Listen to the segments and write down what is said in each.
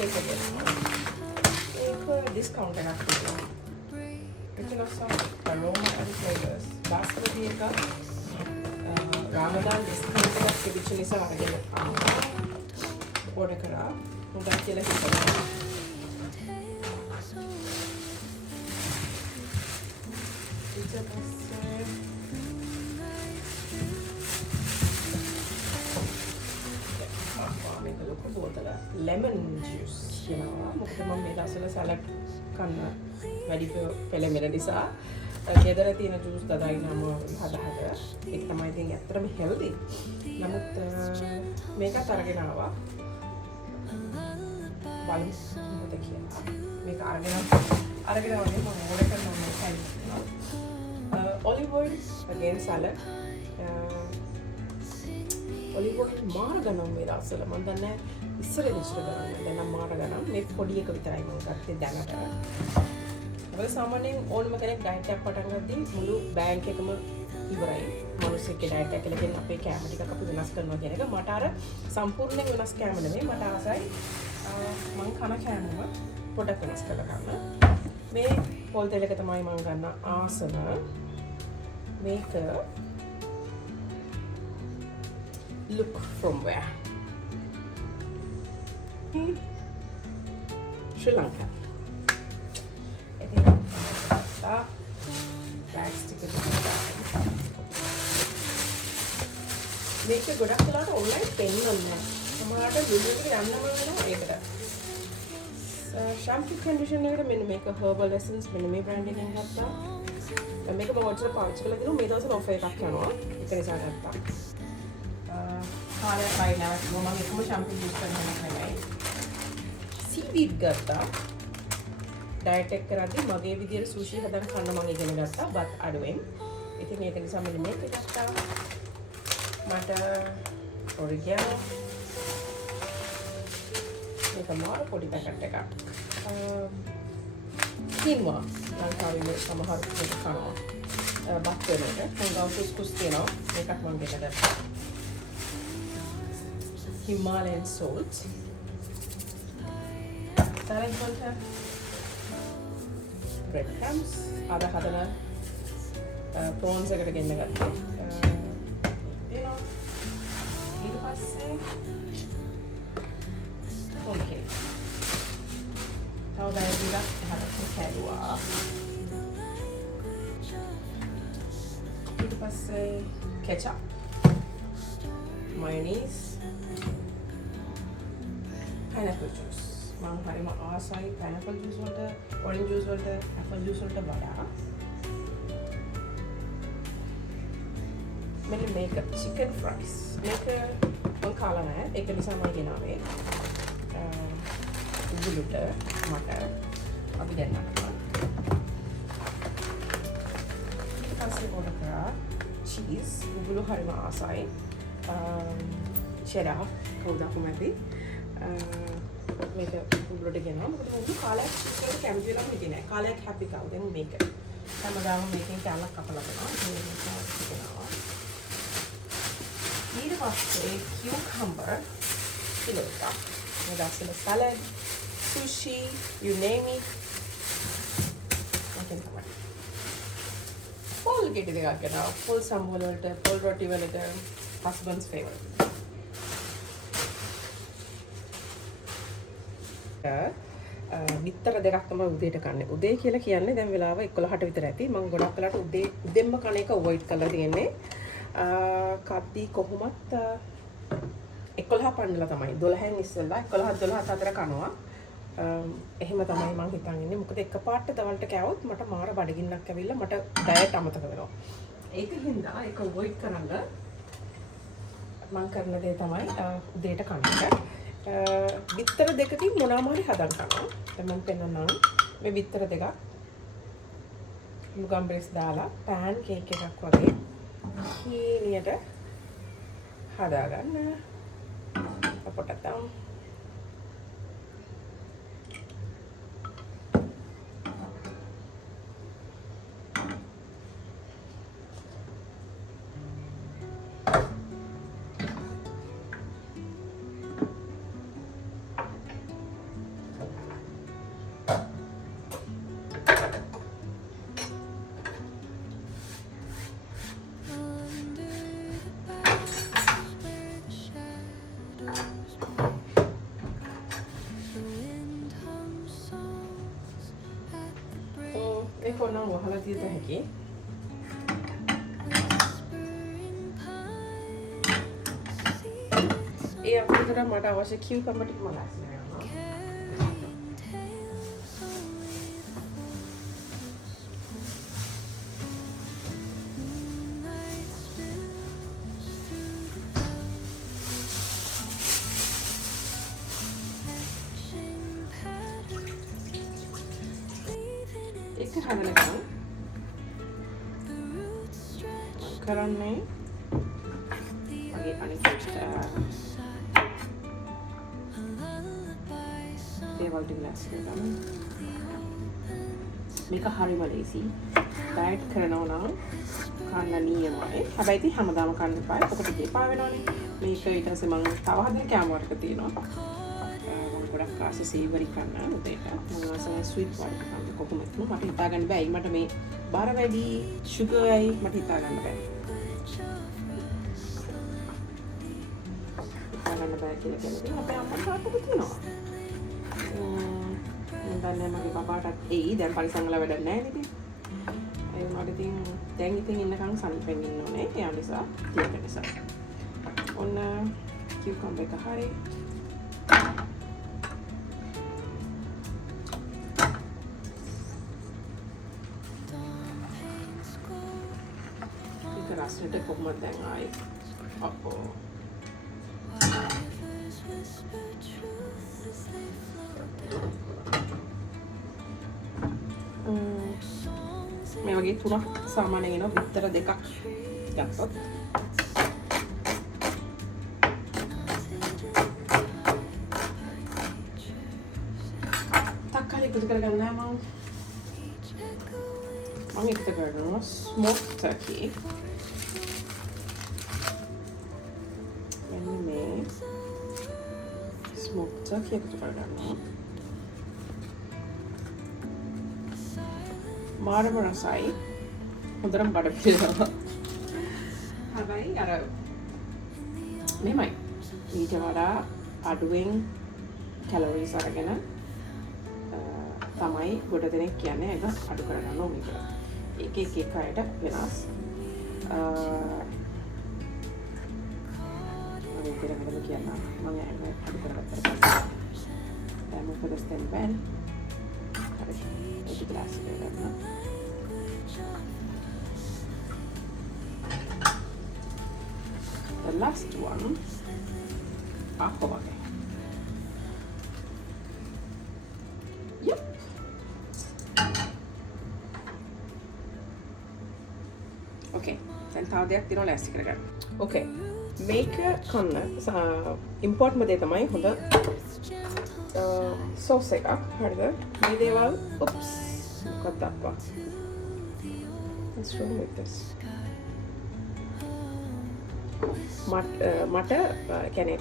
ඒක දෙනවා. ඒක ඩිස්කවුන්ට් එකක් තියෙනවා. It's also aroma and flavors. Basmati එක රාමදාන් ඩිස්කවුන්ට් එකක් තිබිච්ච නිසා අරගෙන ඕඩර් කරා. හොඳයි කියලා හිතනවා. ඊට පස්සේ මේක ලොකු බෝතල lemon juice කියනවා. මොකද මම මේ දවස්වල සලාඩ් කන්න වැඩි පෙළඹෙන නිසා ගෙදර තියෙන ජූස් දදාගෙන හදහද ඒක තමයි ඉතින් ඇත්තටම හෙල්දි. නමුත් මේකත් අරගෙන ආවා. බලමු මොකද කියලා. මේක අරගෙන වගේ මම ඕඩර් කරනවා මේකයි. olive oil again salad. olive oil මාර ගණන් මේ දවස්වල මම දන්නේ ඉස්සර ඉස්සර ගණන් දැන් නම් මාර ගණන් මේ පොඩි එක විතරයි මම ගත්තේ දැනට. ඔය සාමාන්‍යයෙන් ඕනම කෙනෙක් ඩයට් එකක් පටන් ගද්දී මුළු බෑග් එකම ඉවරයි. මිනිස්සුගේ ඩයට් එක කියලා කියන්නේ අපේ කැම ටිකක් අපි වෙනස් කරනවා කියන එක. මට අර සම්පූර්ණයෙන් වෙනස් කැම නෙමෙයි. මට ආසයි මම කන කැමම පොඩක් වෙනස් කරලා ගන්න. මේ පොල් තෙල් එක තමයි මම ගන්න ආසම. මේක look from where? Sri Lanka. මේක ගොඩක් වෙලාවට ඔන්ලයින් පෙන්නන්නේ. සමහරවිට වීඩියෝ එක යන්නම වෙනවා ඒකට. ෂැම්පූ කන්ඩිෂනර් එකට මෙන්න මේක herbal essence මෙන්න මේ බ්‍රෑන්ඩ් එකෙන් ගත්තා. මේක මම ඔච්චර පාවිච්චි කරලා දිනුවා. මේ දවස්වල ඔෆර් එකක් යනවා. ඒක නිසා ගත්තා. කාලයක් ආයි නෑ මම එකම ෂැම්පූ යූස් කරනවා නෙමෙයි. සීවීඩ් ගත්තා. ඩයට් එක කරද්දී මගේ විදියට සුෂි හදන්න කන්න මම ඉගෙන ගත්තා. බත් අඩුවෙන්. ඉතින් ඒක නිසා මම මේක ගත්තා. මට ඔරිගැනෝ මේක මාර පොඩි පැකට් එකක්. කින්වා ලංකාවේ සමහර කෙනෙක් කනවා. බත් වෙනකොට හොඟා කුස්කුස් තියෙනවා. මේකත් මම ගෙන ගත්තා. Himalayan salt. Talent butter. Breadcrumbs. Ada hadana prawns එකට ගෙන්න ගත්තා. ඊට පස්සේ okay. තව බැලුවා හරි කැලුවා. ඊට පස්සේ ketchup. Mayonnaise. Pineapple juice. මම හරිම ආසයි pineapple juice වලට, orange juice වලට, apple juice වලට වඩා. මෙන්න මේක chicken fries. මේක මම කාලා නැහැ. ඒක නිසා මම ගෙනාවේ. උගුලට මට අපි දෙන්නවා. ඊට පස්සේ ඕඩර් කරා cheese. උගුල හරිම ආසයි. cheddar කවුද කොහමද? මේක උඹලට ගෙනවා. මොකද උඹ කාලයක් චිකන් කැමති වෙලා හිටියේ නැහැ. කාලයක් හැපි කව. දැන් මේක. හැමදාම මේකෙන් කැලක් කපලා කරනවා. මේක ගෙනවා. ඊට පස්සේ cucumber කිලෝ එකක්. මේ දැස්සල salad, sushi, you name it. මම තමයි. පොල් ගෙඩි දෙකක් ගෙනවා. පොල් සම්බෝල වලට, පොල් රොටි වලට husband's favorite. විතර දෙකක් තමයි උදේට කන්නේ. උදේ කියලා කියන්නේ දැන් වෙලාව 11ට විතර ඇති. මම ගොඩක් වෙලාට උදෙන්ම කන එක අවොයිඩ් කරලා තියෙන්නේ. කද්දී කොහොමත් 11 පන්නලා තමයි 12න් ඉස්සෙල්ලා 11 12 අතර කනවා. එහෙම තමයි මම හිතන් ඉන්නේ. මොකද එකපාරට දවල්ට කෑවොත් මට මාර බඩගින්නක් ඇවිල්ලා මට ඩයට් අමතක වෙනවා. ඒක හින්දා ඒක අවොයිඩ් කරන්න මම කරන දේ තමයි උදේට කන එක. විතර දෙකකින් මොනවාම හරි හදන්න කරනවා. දැන් මම පෙන්නන්නම් මේ විතර දෙක මුගම්බ්‍රෙස් දාලා පෑන් කේක් එකක් වගේ හීනියට හදාගන්න. අපොටතම් එකේ. ඒ අතරතුර මට අවශ්‍ය කියුකම්බර් ටික මම ලෑස්ති කරගන්නවා. එක හදනකම් කරන්නේ මගේ අනිත් දේවල් ටික ලෑස්ති කරගන්න. මේක හරිම ලේසි. ඩයට් කරනවා නම් කන්න නියමයි. හැබැයි ඉතින් හැමදාම කන්න එපා. එතකොට දෙපා වෙනවනේ. මේක ඊට පස්සේ මම තව හදන කෑම වර්ග තියෙනවා. මම ගොඩක් ආස සීවරි කන්න උදේට. මම ආසයි ස්වීට් වර්ග කන්න කොහොමද මට හිතා ගන්න බෑ. මට මේ බර වැඩි sugar ඇයි මට හිතා ගන්න බෑ. හිතා ගන්න බෑ කියලා කියන්නේ අපේ අම්මා තාත්තට තියෙනවා. දන්නේ මගේ බබාටත් එයි දැන් පරිසම් වල වැඩක් නැහැ නේද? ඒ වුණාට ඉතින් දැන් ඉතින් ඉන්නකම් සනීපෙන් ඉන්න ඕනේ. ඒ නිසා තියෙන නිසා. ඔන්න කියුකම්බර් එක හරි. ඒක රසට කොහොමද දැන් ආයේ? අපෝ. මේ වගේ තුනක් සාමාන්‍යයෙන් එනවා විතර දෙකක් ගත්තොත් තක්කාලි එකතු කරගන්නවා මම එකතු කරනවා ස්මෝක් ටර්කි මෙන්න මේ ස්මෝක් ටර්කි එකතු කරගන්නවා මාරම රසයි හොඳටම බඩ පිරෙනවා හැබැයි අර මෙහෙමයි ඊට වඩා අඩුවෙන් කැලොරීස් අරගෙන තමයි ගොඩ දෙනෙක් කියන්නේ ඒක අඩු කරගන්න ඕනේ කියලා. එක අයට වෙනස්. මම ඉතින් කියන්න මම ඒක අඩු කරගත්තා. දැන් මොකද ස්ටෙම් බෑන් හරි ඒක ග්ලාස් එකකට ගන්න. The last one aquavit. Yep. Okay. දැන් තව දෙයක් තියෙනවා ලෑස්ති කරගන්න. Okay. මේක කන්න ඉම්පෝර්ට් මදේ තමයි හොඳ සෝස් එකක්. හරිද? මේ දේවල් oops මොකක්ද අප්පා. What's wrong with this? මට කියන්නේ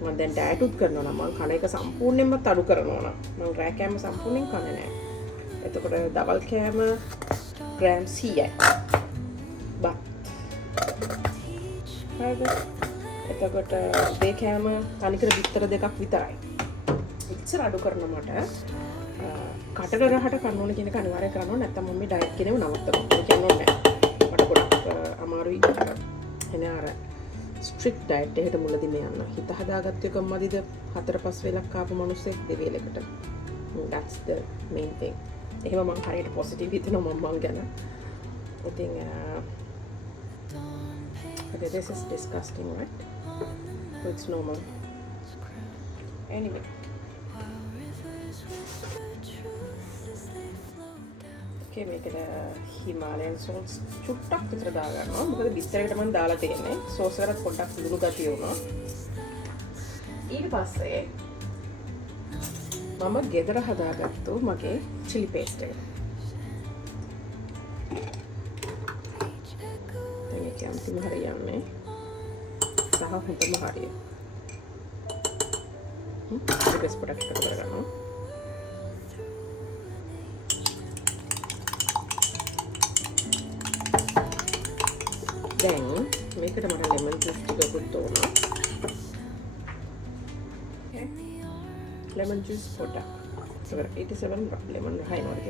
මම දැන් ඩයට් උත් කරනවා නම් මම කන එක සම්පූර්ණයෙන්ම අඩු කරනවා නම් මම රෑ කෑම සම්පූර්ණයෙන් කන්නේ නැහැ. එතකොට දවල් කෑම ග්‍රෑම් 100යි. බත්. හරිද? එතකොට දේ කෑම තනිකර බිත්තර දෙකක් විතරයි. ඉච්චර අඩු කරන මට කටට රහට කන්න ඕන කියන එක අනිවාර්යයෙන් කරන්න ඕනේ. නැත්නම් මම මේ ඩයට් කියනව නවත්තනවා. ඒක කියන්න ඕනේ නැහැ. මට ගොඩක් අමාරුයි එන අර ස්ට්‍රික්ට් ඩයට් එකට මුලදී මේ යන්න. හිත හදාගත්ත එක මදිද 4-5 වේලක් කාපු මිනිස්සෙක් දෙවේලකට. That's the main thing. එහෙම මම හරියට පොසිටිව් හිතනවා මම ගැන. ඉතින් but this is disgusting, right? So it's normal. Anyway. Okay, මේකට Himalayan salts චුට්ටක් විතර දා ගන්නවා. මොකද බිස්තරයකට මම දාලා තියෙන්නේ. සෝස් එකකට පොඩ්ඩක් සුදුළු ගතිය වුණා. ඊට පස්සේ මම ගෙදර හදාගත්තු මගේ chili paste එක. මේක අන්තිම හරියන්නේ. සහ හොඳම හරිය. ඊට පොඩ්ඩක් එකතු කරගන්නවා. දැන් මේකට මට ලෙමන් ජූස් ටිකකුත් ඕන. ලෙමන් ජූස් පොඩ්ඩක්. ඒක 87 ලෙමන් හයිනවද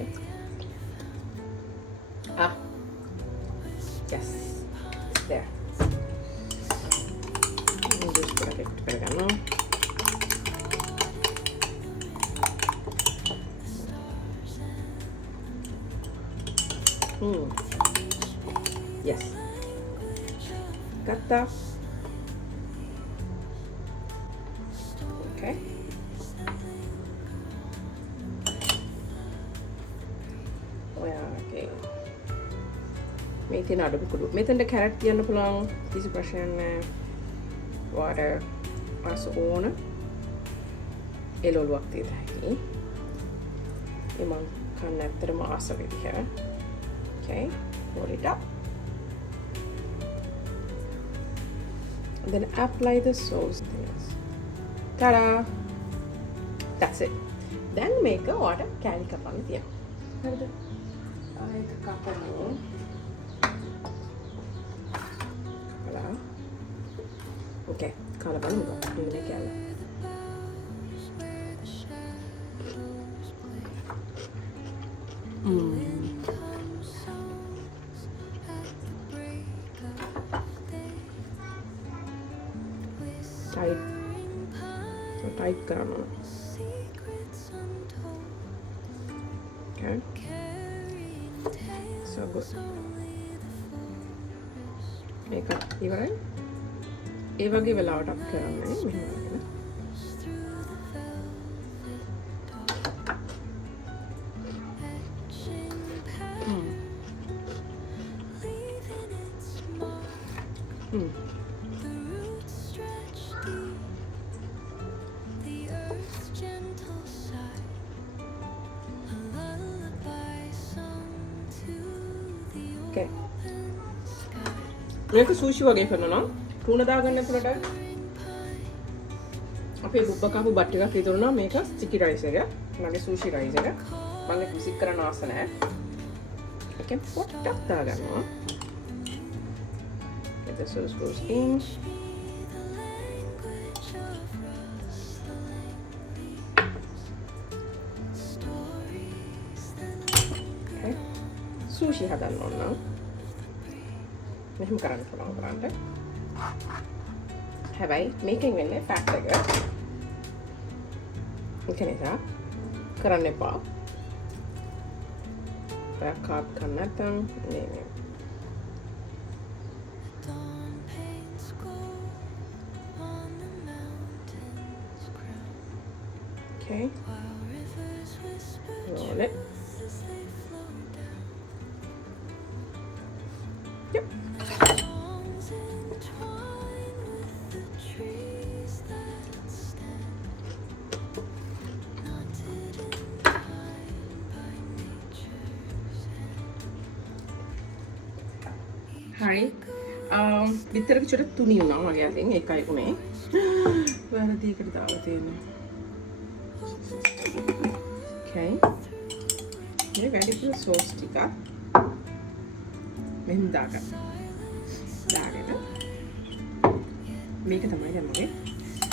කියලා. එකතු කරගන්නවා. Yes. Gotта. Okay. ඔයාගේ මේ තියෙන අඩු කුඩු. මෙතෙන්ට කැරට් තියන්න පුළුවන්. කිසි ප්‍රශ්නයක් නැහැ. ඔයාට අස ඕන එළවලුවක් තියලා හැකි. ඒ මං කන්න ඇත්තටම ආස විදිහ. Okay. Roll it up. And then apply the sauce. Ta-da! That's it. Then make a water kali kapang tiya. Harda. Ay kakapano. Kala. Okay. Kala ba nung hindi kala. Tight. So tight කරනවා. Okay. So good. මේක ඉවරයි. ඒ වගේ වෙලාවට up කරන්නේ මෙහෙම කරගෙන. Okay. මේක සූෂි වගේ කරනවා. තුන දාගන්න ඇතුළට අපේ බුබ්බ කපු බත් ටිකක් විතරුණා. මේක ස්ටිකි රයිස් එක. මගේ සූෂි රයිස් එක. මම ඒක විසික් කරන්න ආස නැහැ. ඒකෙන් පොට්ටක් දාගන්නවා. Get the sauce goes in. Okay. සූෂි හදන්න ඕන නම් මෙහෙම කරන්න පුළුවන් කරන්න. හැබැයි මේකෙන් වෙන්නේ ෆැට් එක. ඒක නිසා කරන්න එපා. ඔයා කාප් කරන්න නැත්නම් මේ Okay. Roll it. Yep. Hi. විතරක චුට්ටක් තුනි වුණා මගේ අතින් ඒකයි උනේ. වැරදිකට දාලා තියෙනවා. Okay. මේ වැඩිපුර සෝස් ටික මෙහෙම දාගන්න. දාගෙන මේක තමයි දැන් මගේ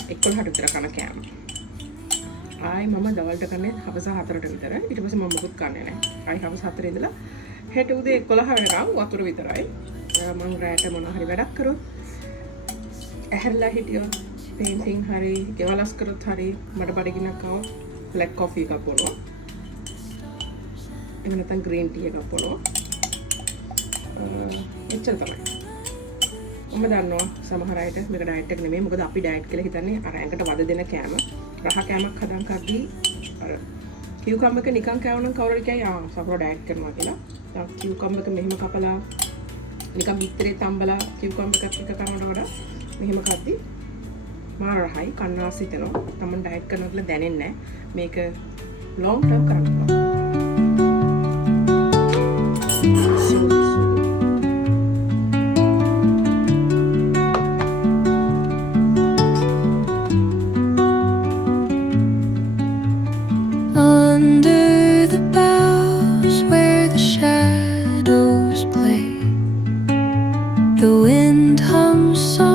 11ට විතර කන කෑම. ආයි මම දවල්ට කන්නේ හවස 4ට විතර. ඊට පස්සේ මම මොකුත් කන්නේ නැහැ. ආයි හවස 4 ඉඳලා හෙට උදේ 11 වෙනකම් වතුර විතරයි. මම රැට මොන හරි වැඩක් කරොත් ඇහැරලා හිටියොත් පේන්ටිං හරි ගෙවලස් කරොත් හරි මට බඩගින්නක් ආවොත් black coffee එකක් බොනවා. එහෙම නැත්නම් green tea එකක් බොනවා. එච්චර තමයි. මම දන්නවා සමහර අයට මේක ඩයට් එක නෙමෙයි. මොකද අපි ඩයට් කියලා හිතන්නේ අර ඇඟට වද දෙන කෑම. රහ කෑමක් හදන් කද්දී අර කියුකම්බ එක නිකන් කෑවනම් කවුරුහරි කියයි සමහර ඩයට් කරනවා කියලා. දැන් කියුකම්බ එක මෙහෙම කපලා නිකන් බිත්තරේ තම්බලා කියුකම්බ එකත් එක කරනවට වඩා මෙහෙම කද්දී මාර රහයි කන්නාස් හිතෙනවා. තමන් ඩයට් කරනවා කියලා දැනෙන්නේ නැහැ. මේක long term කරන්න පුළුවන්. Under the boughs where the shadows play, the wind hums soft.